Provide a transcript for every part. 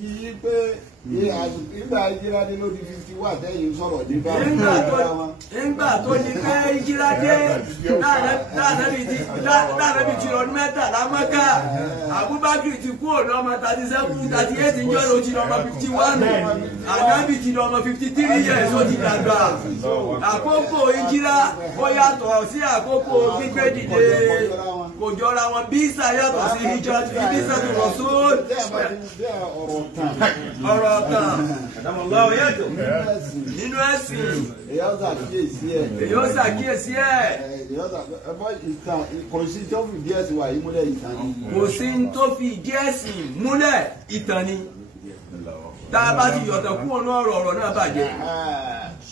yí pé ìgbà ìjíradé ló di 51 tẹ́yìn sọ̀rọ̀ nígbà nígbà tó ní pé ìjíradé láàrẹ́bì ti lọ ní mẹ́tàlá Mẹ́kà Abubakar ti kú ọ̀nà ọmọ 37 38 ìjọ́ ló ti lọ ọmọ 51 Ànábì ti lọ ọmọ 53 years ó ti dàgbà àkókò ìjírá ó yàtọ̀ sí àkókò gbígbé dìde kò jọra wọn bí ìsà yàtọ̀ sí ìjọ bí ìsà tó rọ̀ sóòlù ọ̀rọ̀ ọ̀tàn àdàmọ̀láwọ̀ yàtọ̀ nínú ẹ̀sìn èyí ó ṣàkíyèsí ẹ̀ kò sí tó fi ìdí ẹ̀sìn wà yìí múlẹ̀ ìtàn ni. kò sí tó fi ìdí ẹ̀sìn múlẹ̀ ìtàn ni tá a bá ti yọ̀tọ̀ kú ọ̀nà ọ̀rọ̀ náà bàjẹ́.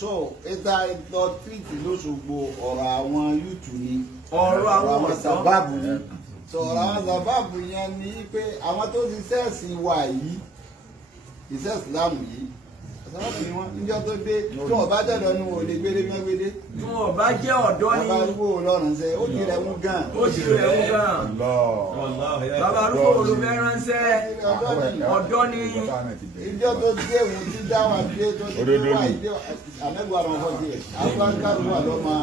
so ìta ìtọ́ tírìtì lóṣogbo ọ̀rọ̀ àwọn yúùtù ni ọ̀rọ̀ àwọn sábàbù ni so ọ̀rọ̀ àwọn sábàbù yẹn ni pé àwọn tó ti sẹ́ẹ̀sì wà yìí ìṣe ìsìlámù yìí sábàbù ni wọ́n níjọ́ tó dé tí wọ́n bá jẹ́ ọ̀dọ́ ni wọ́n lè gbélé mẹ́gbélé. tí wọ́n bá jẹ́ ọ̀dọ́ ni. bàbá arúgbó lọ́rùn sẹ́ ó ti rẹ̀ mú gan. ó ti rẹ̀ mú gan. bàbá arúgbó olùfẹ́ ránṣẹ́ ọ̀dọ́ ni. ìjọ tó dé òun ti dá wà dé tó ti dé wà ìdí àmẹ́gbàá rẹ̀ wọ́n ti Abubakar wà lọ́mọ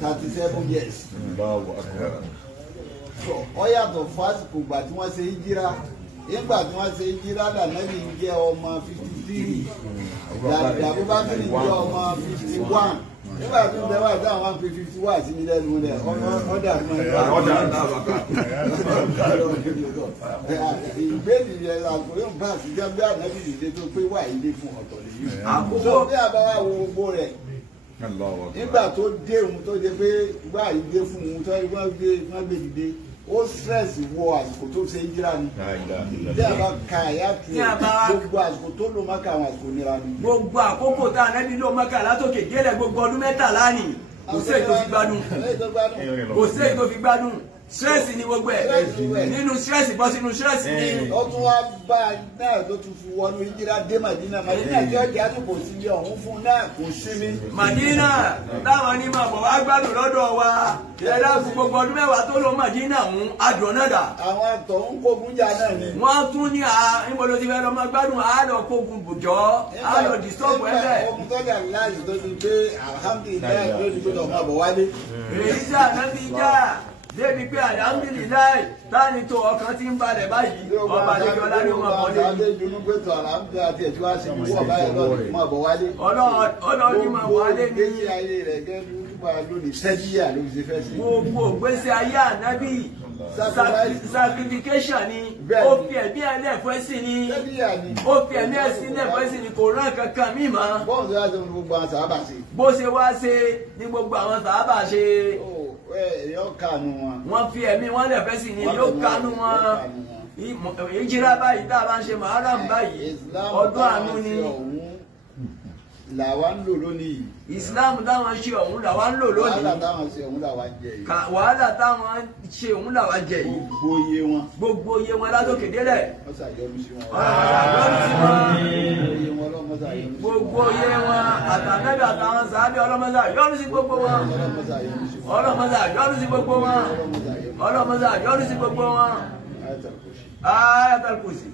37 years. ó yàtọ̀ fásitì ìgbà tí wọ́n ṣe ìjírá nígbà tí wọ́n ṣe ìjírá Ànábì ń jẹ́ ọmọ 53 Abubakar ń jẹ́ ọmọ 51 nígbà tí wọ́n bẹ̀rẹ̀ tí àwọn fi 51 sí ní lẹ́nu rẹ̀ ọ̀dà ìgbéni rẹ̀ àgbóyún bá àtijọ́ bí Ànábì ìdílé tó pé wà ilé fún ọ̀tọ̀ lèyí. àkókò bí àbáwá wo gbogbo rẹ̀ nígbà tó dé òun tó dé pé gbà ìdé fún òun tó wọ́n gbé dìde ó stress wọ àsìkò tó ṣe ìjírá ni tí a bá ka àyà tu gbogbo àsìkò tó lò Mákà àwọn àsìkò nira ni. gbogbo àkókò tá Ànábì lò Mákà látòkè délẹ̀ gbogbo ọdún 13 ni kò sí èyí tó fi gbádùn kò sí èyí tó fi gbádùn stress ni gbogbo ẹ̀ nínú stress bọ́ sínú stress ni. ó tún wá bá a náà tó tún fi wọnú ìjírá dé Màdínà tí ọjà tó kò sí ọ̀hún fún náà kò sí mi. Màdínà táwọn ní máa bọ̀ wá gbádùn lọ́dọ̀ wa ẹ̀rọ fún gbogbo ọdún mẹ́wàá tó lọ Màdínà ń adùn náà dà. àwọn àtọ̀ ń kógun jà náà ni. wọ́n tún ní níbo ló ti fẹ́ lọ máa gbádùn àádọ́ kógun bùjọ́ àádọ́ disturb ẹ̀fẹ̀. ohun tó jà láàyè tó ti gbé alhamdulilayi ló ti gbé lọ́mọ àbọ̀ wálé. èyí tí Ànábì jà débi pé alhamdulilayi táni tó ọkàn ti ń balẹ̀ báyìí ọba àdéjọ́ ọlá ni ó máa bọ̀ dé. ọlọ́run ni máa wálé ní. gbogbo ògbésí ayé Ànábì sacrification ni ó fi ẹ̀mí ẹlẹ́fọ́ sí ni ó fi ẹ̀mí ẹ̀sìn ẹlẹ́fọ́ sí ni kò rán kankan mí mọ́. bó ṣe wá ṣe ni gbogbo àwọn sàhábà ṣe. wọ́n fi ẹ̀mí wọn lẹ́fẹ́ sí ni yóò kánú wọn. ìjírá báyìí tá a bá ń ṣe Muharram báyìí ọdún àánú ni. làwa ń lò lónìí. Islam táwọn ṣe ọ̀hún làwa ń lò lónìí. wàhálà táwọn ṣe ọ̀hún làwa ń jẹ yìí. wàhálà táwọn ṣe ọ̀hún làwa ń jẹ yìí. gbogbo iye wọn látòkè délẹ̀. wọ́n ṣàyọ̀mí sí wọn. gbogbo iye wọn àtànẹ́bí àtàwọn sàábì ọlọ́mọdé yọ́nú sí gbogbo wọn. ọlọ́mọdé yọ́nú sí gbogbo wọn. ọlọ́mọdé yọ́nú sí gbogbo wọn. Ayatul Kursi.